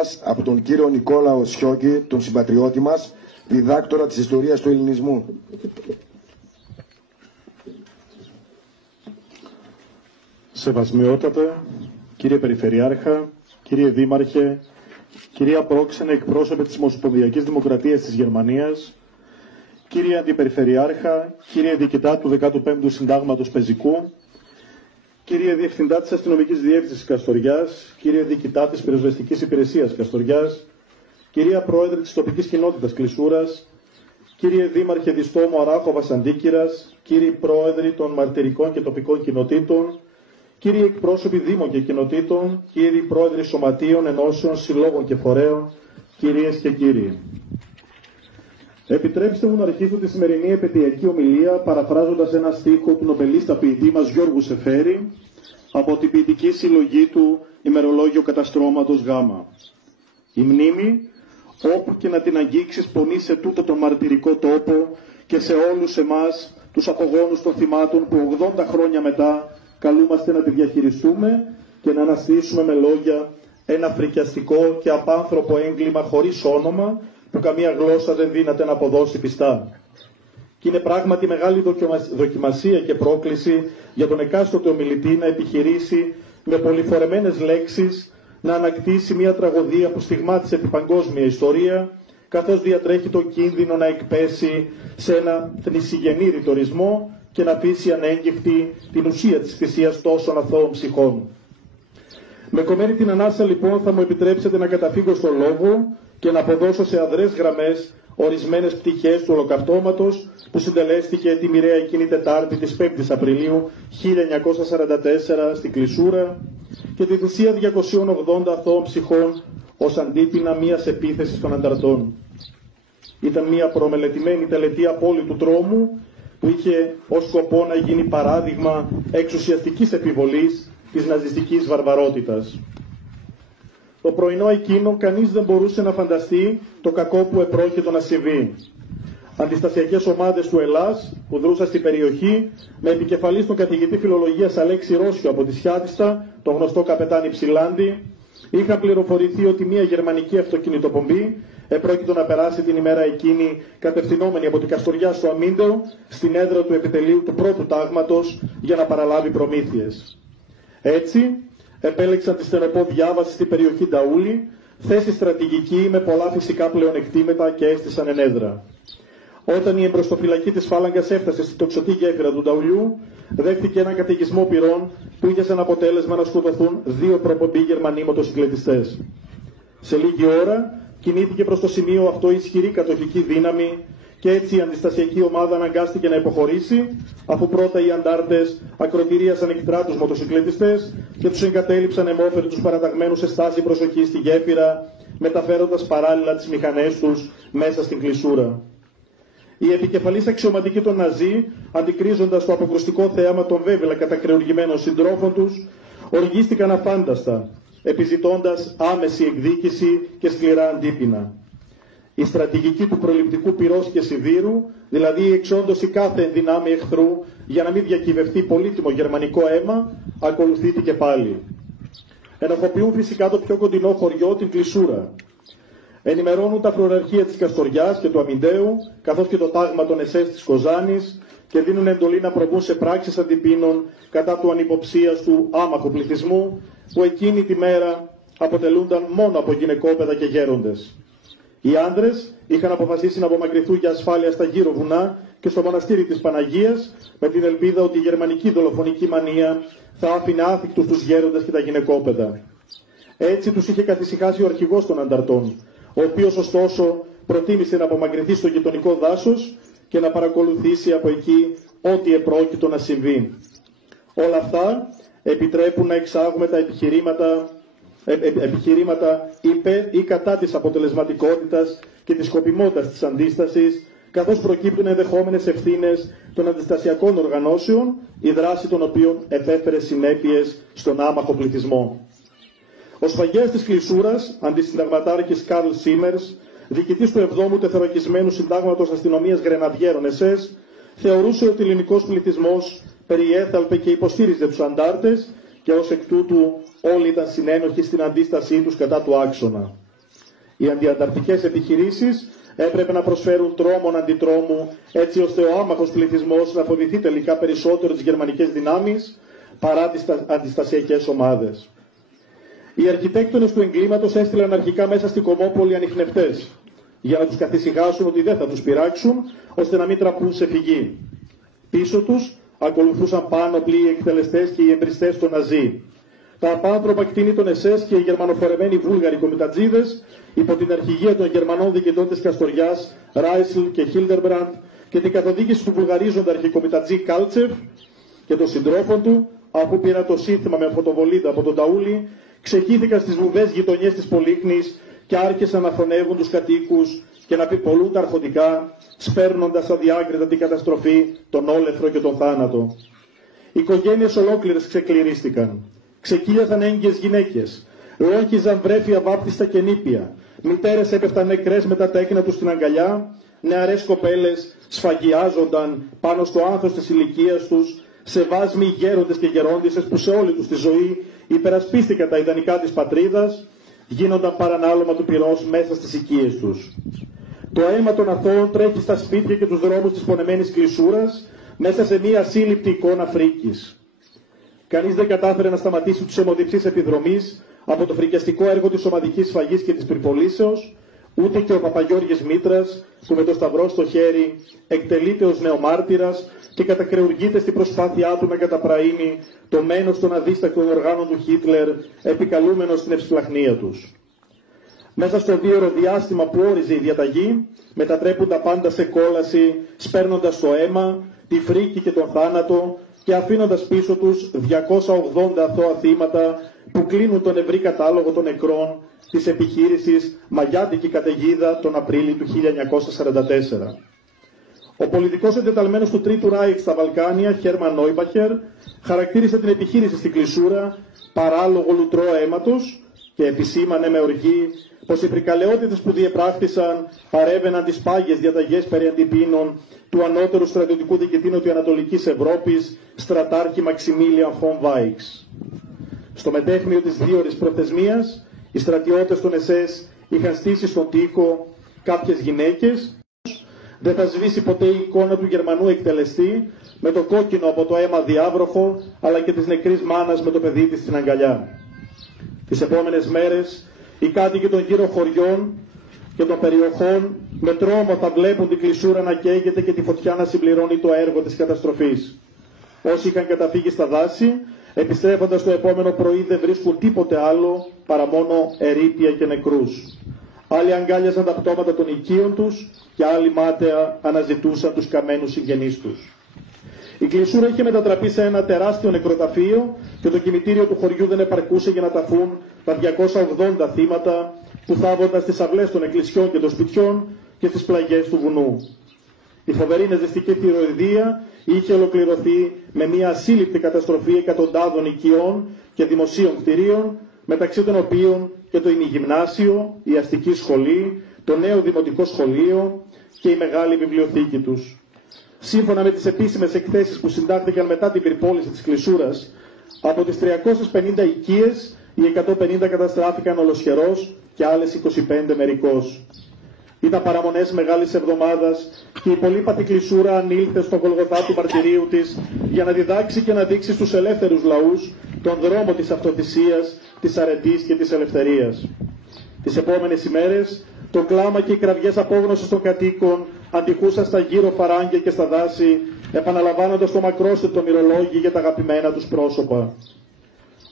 μας από τον κύριο Νικόλαο Σιώκη, τον συμπατριώτη μας, διδάκτορα της ιστορίας του ελληνισμού. Σεβασμιότατε, κύριε Περιφερειάρχα, κύριε Δήμαρχε, κυρία Πρόξενε, εκπρόσωπε της Ομοσπονδιακής Δημοκρατίας της Γερμανίας, κύριε Αντιπεριφερειάρχα, κύριε Διοικητά του 15ου Συντάγματος Πεζικού, κύριε Διευθυντά της Αστυνομικής Διεύθυνσης Καστοριάς, κύριε Διοικητά της Πυροσβεστικής Υπηρεσίας Καστοριάς, κυρία Πρόεδρε της Τοπικής Κοινότητας Κλεισούρας, κύριε Δήμαρχε Διστόμου Αράχοβας Αντίκυρας, κύριοι Πρόεδροι των Μαρτυρικών και Τοπικών Κοινοτήτων, κύριοι εκπρόσωποι Δήμων και Κοινοτήτων, κύριοι Πρόεδροι Σωματείων, Ενώσεων, Συλλόγων και Φορέων, κυρίες και κύριοι. Επιτρέψτε μου να αρχίσω τη σημερινή επαιτειακή ομιλία παραφράζοντας ένα στίχο του νομπελίστα ποιητή μας Γιώργου Σεφέρη από την ποιητική συλλογή του Ημερολόγιο Καταστρώματος Γ. Η μνήμη, όπου και να την αγγίξεις, πονεί σε τούτο τον μαρτυρικό τόπο και σε όλους εμάς, τους απογόνους των θυμάτων που 80 χρόνια μετά καλούμαστε να τη διαχειριστούμε και να αναστήσουμε με λόγια ένα φρικιαστικό και απάνθρωπο έγκλημα χωρίς όνομα που καμία γλώσσα δεν δύναται να αποδώσει πιστά. Και είναι πράγματι μεγάλη δοκιμασία και πρόκληση για τον εκάστοτε ομιλητή να επιχειρήσει με πολυφορεμένες λέξεις να ανακτήσει μια τραγωδία που στιγμάτισε την παγκόσμια ιστορία, καθώς διατρέχει το κίνδυνο να εκπέσει σε ένα θνησιγενή ρητορισμό και να αφήσει ανέγγιχτη την ουσία της θυσίας τόσων αθώων ψυχών. Με κομμένη την ανάσα λοιπόν θα μου επιτρέψετε να καταφύγω στο λόγο και να αποδώσω σε αδρές γραμμές ορισμένες πτυχές του ολοκαυτώματος που συντελέστηκε τη μοιραία εκείνη Τετάρτη της 5ης Απριλίου 1944 στην Κλεισούρα και τη θυσία 280 αθώων ψυχών ως αντίπεινα μιας επίθεσης των ανταρτών. Ήταν μια προμελετημένη τελετή απόλυτου τρόμου που είχε ως σκοπό να γίνει παράδειγμα εξουσιαστικής επιβολής της ναζιστικής βαρβαρότητας. Το πρωινό εκείνο κανείς δεν μπορούσε να φανταστεί το κακό που επρόκειτο να συμβεί. Αντιστασιακές ομάδες του Ελλάς που δρούσαν στην περιοχή με επικεφαλής τον καθηγητή φιλολογίας Αλέξη Ρώσιο από τη Σιάτιστα, τον γνωστό καπετάνη Ψηλάντη, είχαν πληροφορηθεί ότι μια γερμανική αυτοκινητοπομπή επρόκειτο να περάσει την ημέρα εκείνη κατευθυνόμενη από την Καστοριά στο Αμίντεο στην έδρα του επιτελείου του πρώτου τάγματος για να παραλάβει προμήθειες. Έτσι, επέλεξαν τη στενοπό διάβαση στην περιοχή Νταούλη, θέση στρατηγική με πολλά φυσικά πλεονεκτήματα και έστησαν ενέδρα. Όταν η εμπροστοφυλακή της φάλαγγας έφτασε στη τοξωτή γέφυρα του Νταουλιού, δέχτηκε έναν καταιγισμό πυρών που είχε σαν αποτέλεσμα να σκοτωθούν 2 προπομποί Γερμανοί μοτοσυκλετιστές. Σε λίγη ώρα κινήθηκε προς το σημείο αυτό ισχυρή κατοχική δύναμη και έτσι η αντιστασιακή ομάδα αναγκάστηκε να υποχωρήσει, αφού πρώτα οι αντάρτες ακροτηρίασαν εκτρά τους μοτοσυκλετιστές και τους εγκατέλειψαν αιμόφεροι τους παραταγμένους σε στάση προσοχής στη γέφυρα, μεταφέροντας παράλληλα τις μηχανές τους μέσα στην Κλεισούρα. Οι επικεφαλής αξιωματικοί των Ναζί, αντικρίζοντας το αποκρουστικό θέαμα των βέβαιλα κατακρεουργημένων συντρόφων τους, οργίστηκαν αφάνταστα, επιζητώντας άμεση εκδίκηση και σκληρά αντίπεινα. Η στρατηγική του προληπτικού πυρός και σιδήρου, δηλαδή η εξόντωση κάθε ενδυνάμει εχθρού για να μην διακυβευτεί πολύτιμο γερμανικό αίμα, ακολουθείται και πάλι. Ενοχοποιούν φυσικά το πιο κοντινό χωριό, την Κλεισούρα. Ενημερώνουν τα φρουραρχεία της Καστοριάς και του Αμιντέου, καθώς και το τάγμα των ΕΣΕΣ της Κοζάνης και δίνουν εντολή να προβούν σε πράξεις αντιπίνων κατά του ανυποψίαστου άμαχου πληθυσμού, που εκείνη τη μέρα αποτελούνταν μόνο από γυναικόπαιδα και γέροντες. Οι άντρες είχαν αποφασίσει να απομακρυνθούν για ασφάλεια στα γύρω βουνά και στο μοναστήρι της Παναγίας, με την ελπίδα ότι η γερμανική δολοφονική μανία θα άφηνε άθικτους τους γέροντες και τα γυναικόπαιδα. Έτσι τους είχε καθησυχάσει ο αρχηγός των ανταρτών, ο οποίος ωστόσο προτίμησε να απομακρυνθεί στο γειτονικό δάσος και να παρακολουθήσει από εκεί ό,τι επρόκειτο να συμβεί. Όλα αυτά επιτρέπουν να εξάγουμε τα επιχειρήματα υπέρ ή κατά της αποτελεσματικότητας και της σκοπιμότητας της αντίστασης, καθώς προκύπτουν ενδεχόμενες ευθύνες των αντιστασιακών οργανώσεων, η δράση των οποίων επέφερε συνέπειες στον άμαχο πληθυσμό. Ο σφαγέας της Κλεισούρας, αντισυνταγματάρχης Καρλ Σίμερς, διοικητής του 7ου Τεθωρακισμένου Συντάγματος Αστυνομίας Γρεναδιέρων ΕΣΕΣ, θεωρούσε ότι ο ελληνικός πληθυσμός περιέθαλπε και υποστήριζε τους αντάρτες και ως εκ τούτου όλοι ήταν συνένοχοι στην αντίστασή τους κατά του άξονα. Οι αντιανταρκτικές επιχειρήσεις έπρεπε να προσφέρουν τρόμον αντιτρόμου, έτσι ώστε ο άμαχος πληθυσμός να φοβηθεί τελικά περισσότερο τις γερμανικές δυνάμεις παρά τις αντιστασιακές ομάδες. Οι αρχιτέκτονες του εγκλήματος έστειλαν αρχικά μέσα στην Κομμόπολη ανιχνευτές, για να τους καθησυχάσουν ότι δεν θα τους πειράξουν, ώστε να μην τραπούν σε φυγή. Πίσω τους ακολουθούσαν πάνωπλοι οι εκτελεστές και οι εμπριστές των Ναζί. Τα απάνθρωπα κτίνη των ΕΣΕΣ και οι γερμανοφορεμένοι βούλγαροι κομιτατζίδες, υπό την αρχηγία των Γερμανών διοικητών της Καστοριάς, Ράισλ και Χίλτερμπραντ, και την καθοδήγηση του βουλγαρίζοντα αρχικομιτατζή Κάλτσεφ και των συντρόφων του, αφού πήραν το σύνθημα με φωτοβολίδα από τον Ταούλη, ξεκίθηκαν στις βουβές γειτονιές της Πολύχνης και άρχισαν να φωνεύουν τους κατοίκους και να πιπολούν τα αρχοντικά, σπέρνοντας αδιάκριτα την καταστροφή, τον όλεθρο και τον θάνατο. Οικογένειες ολόκληρες ξεκληρίστηκαν. Ξεκύλιαζαν έγκυες γυναίκες, λόγχιζαν βρέφια βάπτιστα και νήπια, μητέρες έπεφταν νεκρές με τα τέκνα τους στην αγκαλιά, νεαρές κοπέλες σφαγιάζονταν πάνω στο άνθος της ηλικίας τους, σε βάσμοι γέροντες και γερόντισσες που σε όλη τους τη ζωή υπερασπίστηκαν τα ιδανικά της πατρίδας, γίνονταν παρανάλωμα του πυρός μέσα στις οικίες τους. Το αίμα των αθώων τρέχει στα σπίτια και τους δρόμους της πονεμένης Κλεισούρας, μέσα σε μια ασύλληπτη εικόνα φρίκης. Κανείς δεν κατάφερε να σταματήσει τους αιμοδιψείς επιδρομής από το φρικιαστικό έργο της ομαδικής σφαγής και της πυρπολίσεως, ούτε και ο Παπαγιώργης Μήτρας, που με το σταυρό στο χέρι εκτελείται ως νεομάρτυρας και κατακρεουργείται στην προσπάθειά του να καταπραίνει το μένος των αδίστακτων οργάνων του Χίτλερ, επικαλούμενος στην ευσπλαχνία τους. Μέσα στο 2ωρο διάστημα που όριζε η διαταγή, μετατρέπουν τα πάντα σε κόλαση, σπέρνοντας το αίμα, τη φρίκη και τον θάνατο και αφήνοντας πίσω τους 280 αθώα θύματα που κλείνουν τον ευρύ κατάλογο των νεκρών της επιχείρησης Μαγιάτικη Καταιγίδα τον Απρίλιο του 1944. Ο πολιτικός εντεταλμένος του Τρίτου Ράιχ στα Βαλκάνια, Χέρμαν Νόιμπαχερ, χαρακτήρισε την επιχείρηση στην Κλεισούρα παράλογο λουτρό αίματος και επισήμανε με οργή πως οι φρικαλαιότητες που διεπράχθησαν παρέβαιναν τις πάγιες διαταγές περί αντιπίνων του ανώτερου στρατιωτικού διοικητή Νοτιοανατολικής Ευρώπης, στρατάρχη Μαξιμίλιαν φον Βάιξ. Στο μετέχμιο της 2ωρης προθεσμίας, οι στρατιώτες των ΕΣΕΣ είχαν στήσει στον τοίχο κάποιες γυναίκες. Δεν θα σβήσει ποτέ η εικόνα του Γερμανού εκτελεστή με το κόκκινο από το αίμα διάβροχο, αλλά και της νεκρής μάνας με το παιδί της στην αγκαλιά. Τις επόμενες μέρες, οι κάτοικοι των γύρω χωριών και των περιοχών με τρόμο θα βλέπουν την Κλεισούρα να καίγεται και τη φωτιά να συμπληρώνει το έργο της καταστροφής. Όσοι είχαν καταφύγει στα δάση, επιστρέφοντας το επόμενο πρωί δεν βρίσκουν τίποτε άλλο παρά μόνο ερείπια και νεκρούς. Άλλοι αγκάλιαζαν τα πτώματα των οικείων τους και άλλοι μάταια αναζητούσαν τους καμένους συγγενείς τους. Η Κλεισούρα είχε μετατραπεί σε ένα τεράστιο νεκροταφείο και το κημητήριο του χωριού δεν επαρκούσε για να ταφούν τα 280 θύματα που θάβονταν στις αυλές των εκκλησιών και των σπιτιών και στις πλαγιές του βουνού. Η φοβερή ναζιστική θηροειδία είχε ολοκληρωθεί με μια ασύλληπτη καταστροφή εκατοντάδων οικειών και δημοσίων κτηρίων, μεταξύ των οποίων και το ημιγυμνάσιο, η αστική σχολή, το νέο δημοτικό σχολείο και η μεγάλη βιβλιοθήκη τους. Σύμφωνα με τις επίσημες εκθέσεις που συντάχθηκαν μετά την πυρπόληση της Κλεισούρας, από τις 350 οικίες, οι 150 καταστράφηκαν ολοσχερός και άλλες 25 μερικώς. Ήταν παραμονές Μεγάλης Εβδομάδας και η πολύπαθη Κλεισούρα ανήλθε στο Γολγοθά του μαρτυρίου της για να διδάξει και να δείξει στους ελεύθερους λαούς τον δρόμο της αυτοθυσίας, της αρετής και της ελευθερίας. Τις επόμενες ημέρες, το κλάμα και οι κραυγές απόγνωσης των κατοίκων αντιχούσαν στα γύρω φαράγγια και στα δάση, επαναλαμβάνοντας το μακρόσθετο μυρολόγιο για τα αγαπημένα τους πρόσωπα.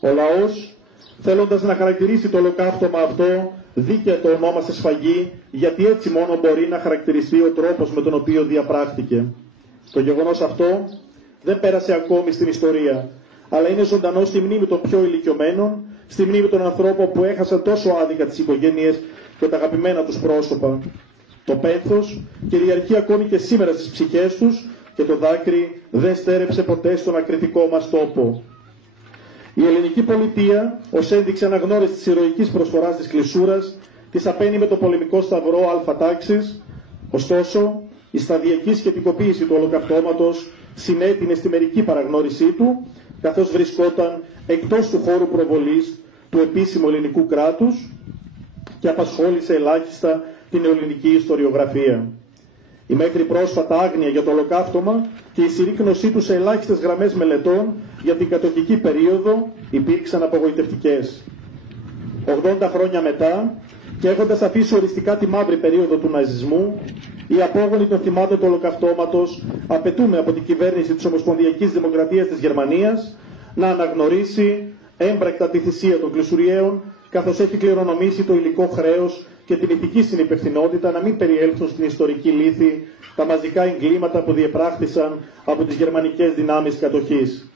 Ο λαός, θέλοντας να χαρακτηρίσει το ολοκαύτωμα αυτό, δίκαια το ονόμασε σφαγή, γιατί έτσι μόνο μπορεί να χαρακτηριστεί ο τρόπος με τον οποίο διαπράχθηκε. Το γεγονός αυτό δεν πέρασε ακόμη στην ιστορία, αλλά είναι ζωντανό στη μνήμη των πιο ηλικιωμένων, στη μνήμη των ανθρώπων που έχασαν τόσο άδικα τις οικογένειες και τα αγαπημένα τους πρόσωπα. Το πένθος κυριαρχεί ακόμη και σήμερα στις ψυχές τους και το δάκρυ δεν στέρεψε ποτέ στον ακριτικό μας τόπο. Η ελληνική πολιτεία, ως ένδειξη αναγνώρισης της ηρωικής προσφοράς της Κλεισούρας, της απαίνει με το πολεμικό σταυρό αλφα τάξης. Ωστόσο, η σταδιακή σχετικοποίηση του ολοκαυτώματος συνέτεινε στη μερική παραγνώρισή του, καθώς βρισκόταν εκτός του χώρου προβολής του επίσημου ελληνικού κράτους και απασχόλησε ελάχιστα την ελληνική ιστοριογραφία. Η μέχρι πρόσφατα άγνοια για το ολοκαύτωμα και η συρρίκνωσή του σε ελάχιστες γραμμές μελετών για την κατοχική περίοδο υπήρξαν απογοητευτικές. 80 χρόνια μετά, και έχοντας αφήσει οριστικά τη μαύρη περίοδο του ναζισμού, οι απόγονοι των θυμάτων του ολοκαυτώματος απαιτούμε από την κυβέρνηση της Ομοσπονδιακής Δημοκρατίας της Γερμανίας να αναγνωρίσει έμπρακτα τη θυσία των κλεισουριαίων, καθώς έχει κληρονομήσει το υλικό χρέος και την ηθική συνυπευθυνότητα να μην περιέλθουν στην ιστορική λύθη τα μαζικά εγκλήματα που διεπράχθησαν από τις γερμανικές δυνάμεις κατοχής.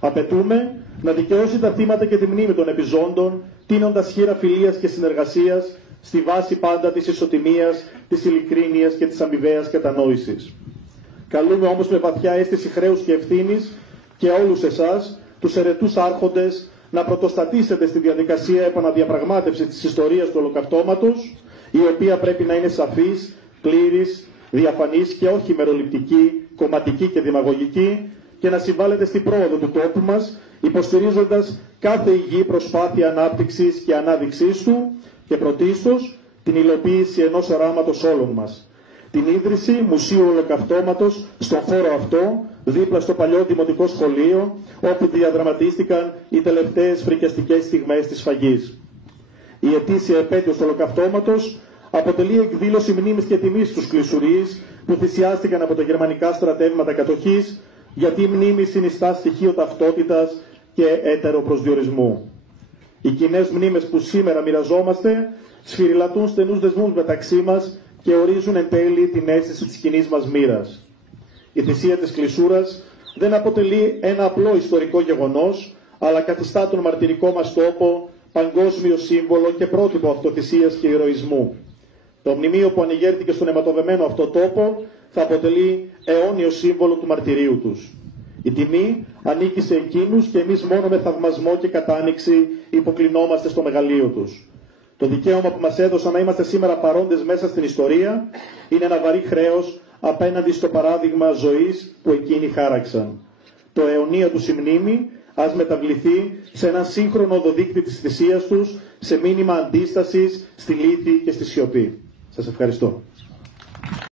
Απαιτούμε να δικαιώσει τα θύματα και τη μνήμη των επιζώντων, τίνοντας χείρα φιλίας και συνεργασίας στη βάση πάντα της ισοτιμίας, της ειλικρίνειας και της αμοιβαίας κατανόησης. Καλούμε όμως με βαθιά αίσθηση χρέους και ευθύνης και όλους εσάς, τους ερετούς άρχοντες, να πρωτοστατήσετε στη διαδικασία επαναδιαπραγμάτευσης της ιστορίας του ολοκαυτώματος, η οποία πρέπει να είναι σαφής, πλήρης, διαφανής και όχι μεροληπτική, κομματική και δημαγωγική, και να συμβάλλετε στην πρόοδο του τόπου μας, υποστηρίζοντας κάθε υγιή προσπάθεια ανάπτυξης και ανάδειξής του και πρωτίστως την υλοποίηση ενός οράματος όλων μας. Την ίδρυση Μουσείου Ολοκαυτώματος στον χώρο αυτό, δίπλα στο παλιό δημοτικό σχολείο, όπου διαδραματίστηκαν οι τελευταίες φρικιαστικές στιγμές της σφαγής. Η ετήσια επέτειος του Ολοκαυτώματος αποτελεί εκδήλωση μνήμης και τιμής στους κλεισουρίς που θυσιάστηκαν από τα γερμανικά στρατεύματα κατοχής, γιατί η μνήμη συνιστά στοιχείο ταυτότητας και έτερο προσδιορισμού. Οι κοινές μνήμες που σήμερα μοιραζόμαστε σφυριλατούν στενούς δεσμούς μεταξύ μας και ορίζουν εν τέλει την αίσθηση της κοινής μας μοίρας. Η θυσία της κλεισούρας δεν αποτελεί ένα απλό ιστορικό γεγονός, αλλά καθιστά τον μαρτυρικό μας τόπο παγκόσμιο σύμβολο και πρότυπο αυτοθυσίας και ηρωισμού. Το μνημείο που ανηγέρθηκε στον αιματοβεμένο αυτό τόπο θα αποτελεί αιώνιο σύμβολο του μαρτυρίου τους. Η τιμή ανήκει σε εκείνους και εμείς μόνο με θαυμασμό και κατάνοιξη υποκλεινόμαστε στο μεγαλείο τους. Το δικαίωμα που μας έδωσαν να είμαστε σήμερα παρόντες μέσα στην ιστορία είναι ένα βαρύ χρέος απέναντι στο παράδειγμα ζωής που εκείνοι χάραξαν. Το αιωνία τους η μνήμη ας μεταβληθεί σε έναν σύγχρονο οδοδείκτη της θυσίας τους, σε μήνυμα αντίστασης στη λύθη και στη σιωπή. Σας ευχαριστώ.